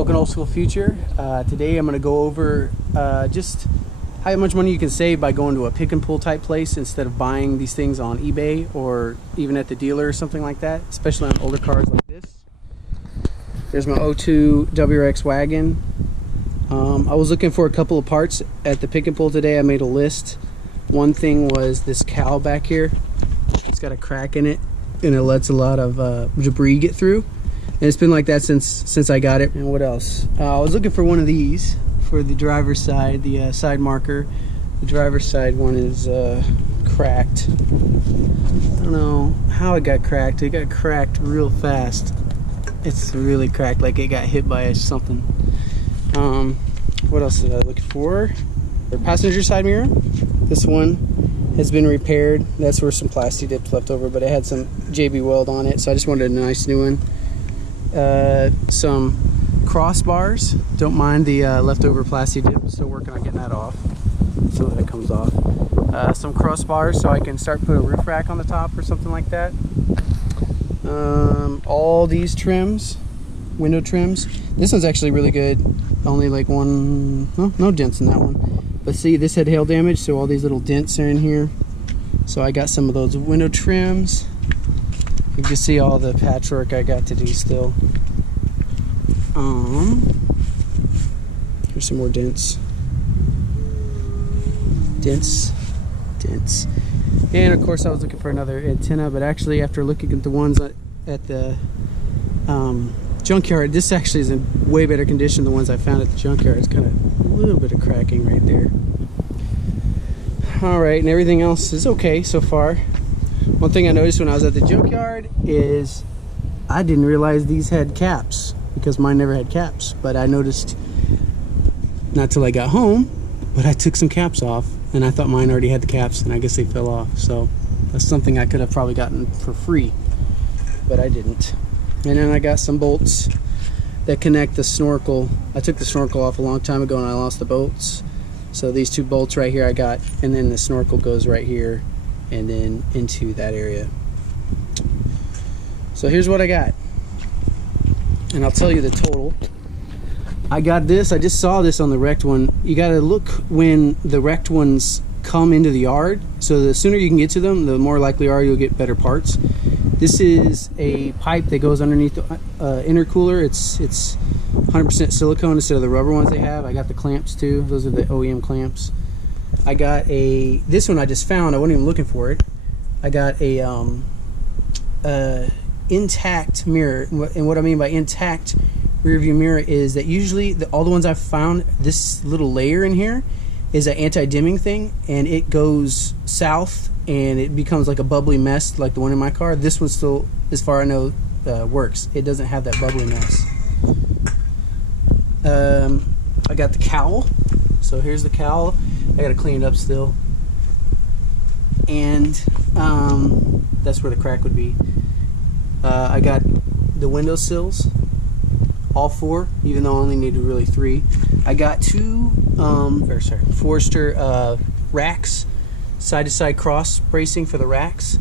Welcome to Old School Future. Today I'm going to go over just how much money you can save by going to a pick and pull type place instead of buying these things on eBay or even at the dealer or something like that, especially on older cars like this. Here's my 02 WRX wagon. I was looking for a couple of parts at the pick and pull today. I made a list. One thing was this cowl back here. It's got a crack in it and it lets a lot of debris get through. And it's been like that since I got it. And what else? I was looking for one of these for the driver's side, the side marker. The driver's side one is cracked. I don't know how it got cracked. It got cracked real fast. It's really cracked, like it got hit by something. What else did I look for? The passenger side mirror. This one has been repaired. That's where some plastic dips left over, but it had some JB Weld on it, so I just wanted a nice new one. Some crossbars. Don't mind the leftover plastic dip. Still working on getting that off so that it comes off. Some crossbars so I can start putting a roof rack on the top or something like that. All these trims, window trims. This one's actually really good. Only like one, no dents in that one. But see, this had hail damage, so all these little dents are in here. So I got some of those window trims. You can see all the patchwork I got to do still. Here's some more dents. Dents. And of course I was looking for another antenna, but actually after looking at the ones at the junkyard, this actually is in way better condition than the ones I found at the junkyard. It's kind of a little bit of cracking right there. Alright, and everything else is okay so far. One thing I noticed when I was at the junkyard is I didn't realize these had caps because mine never had caps, but I noticed not till I got home, but I took some caps off and I thought mine already had the caps and I guess they fell off. So that's something I could have probably gotten for free, but I didn't. And then I got some bolts that connect the snorkel. I took the snorkel off a long time ago and I lost the bolts. So these two bolts right here I got, and then the snorkel goes right here and then into that area. So here's what I got, and I'll tell you the total. I got this, I just saw this on the wrecked one. You gotta look when the wrecked ones come into the yard, so the sooner you can get to them, the more likely are you'll get better parts. This is a pipe that goes underneath the intercooler. It's 100% silicone instead of the rubber ones they have. I got the clamps too. Those are the OEM clamps. I got this one I just found. I wasn't even looking for it. I got a intact mirror, and what I mean by intact rear view mirror is that usually all the ones I've found, this little layer in here is an anti-dimming thing, and it goes south and it becomes like a bubbly mess like the one in my car. This one still, as far as I know, works. It doesn't have that bubbly mess. I got the cowl. So here's the cowl. I gotta clean it up still, and that's where the crack would be. I got the window sills, all four, even though I only needed really 3. I got 2 Forester racks, side-to-side cross bracing for the racks,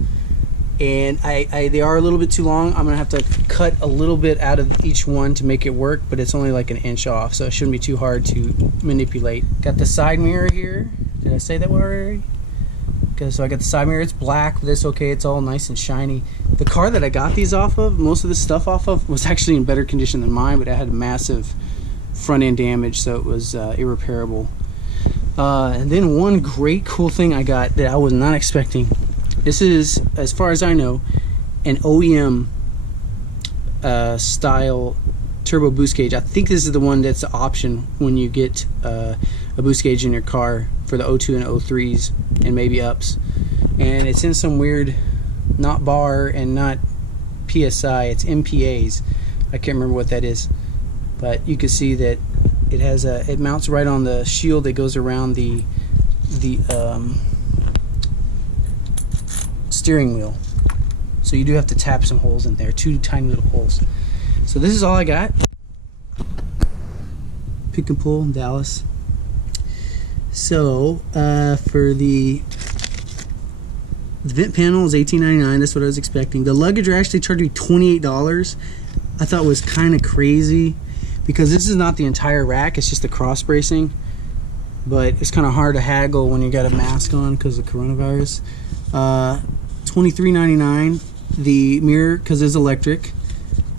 and they are a little bit too long. I'm gonna have to cut a little bit out of each one to make it work, but it's only like an inch off, so it shouldn't be too hard to manipulate. Got the side mirror here. Did I say that one already? Okay, so I got the side mirror. It's black, but that's okay. It's all nice and shiny. The car that I got these off of, most of this stuff off of, was actually in better condition than mine, but it had massive front end damage, so it was irreparable. And then one great cool thing I got that I was not expecting. This is, as far as I know, an OEM style turbo boost gauge. I think this is the one that's the option when you get a boost gauge in your car for the 02 and 03s and maybe ups. And it's in some weird, not bar and not PSI, it's MPAs. I can't remember what that is, but you can see that it has it mounts right on the shield that goes around the steering wheel. So you do have to tap some holes in there, 2 tiny little holes. So this is all I got. Pick and pull in Dallas. So for the vent panel is $18.99. That's what I was expecting. The luggage are actually charging me $28. I thought was kind of crazy because this is not the entire rack, it's just the cross bracing, but it's kind of hard to haggle when you got a mask on because of coronavirus. $23.99. The mirror, because it's electric.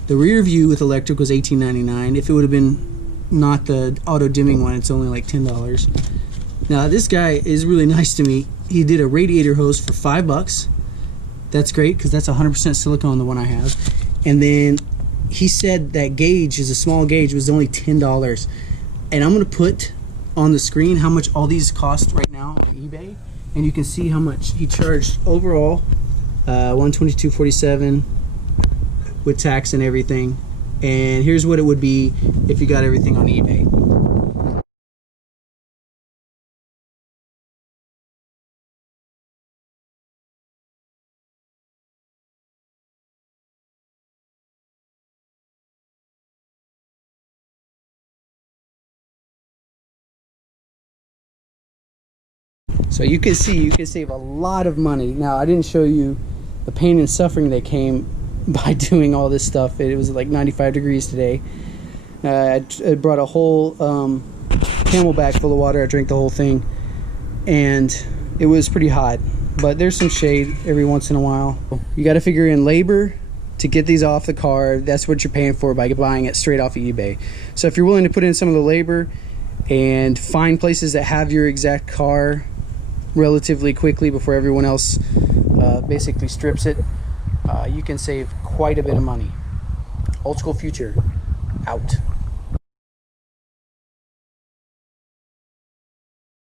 The rear view with electric was $18.99. If it would have been not the auto dimming one, it's only like $10. Now this guy is really nice to me. He did a radiator hose for $5. That's great because that's 100% silicone, the one I have. And then he said that gauge is a small gauge, was only $10. And I'm gonna put on the screen how much all these cost right now on eBay, and you can see how much he charged overall. $122.47 with tax and everything. And here's what it would be if you got everything on eBay. So you can see you can save a lot of money. Now I didn't show you the pain and suffering that came by doing all this stuff. It was like 95 degrees today. I brought a whole Camelback full of water. I drank the whole thing, and it was pretty hot, but there's some shade every once in a while. You got to figure in labor to get these off the car. That's what you're paying for by buying it straight off of eBay. So if you're willing to put in some of the labor and find places that have your exact car relatively quickly before everyone else basically strips it, you can save quite a bit of money. Old School Future out.